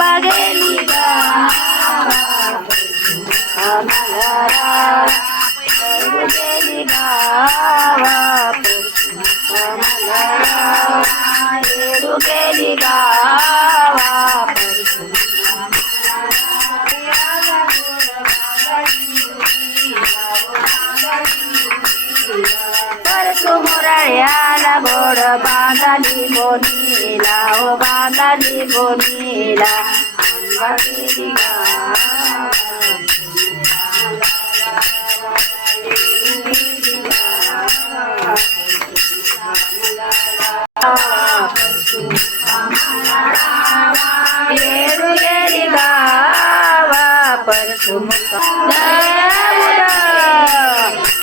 మగలిగా Parasu మురయాల గోడబా bandani bonila o oh bandani bonila amma Yeah.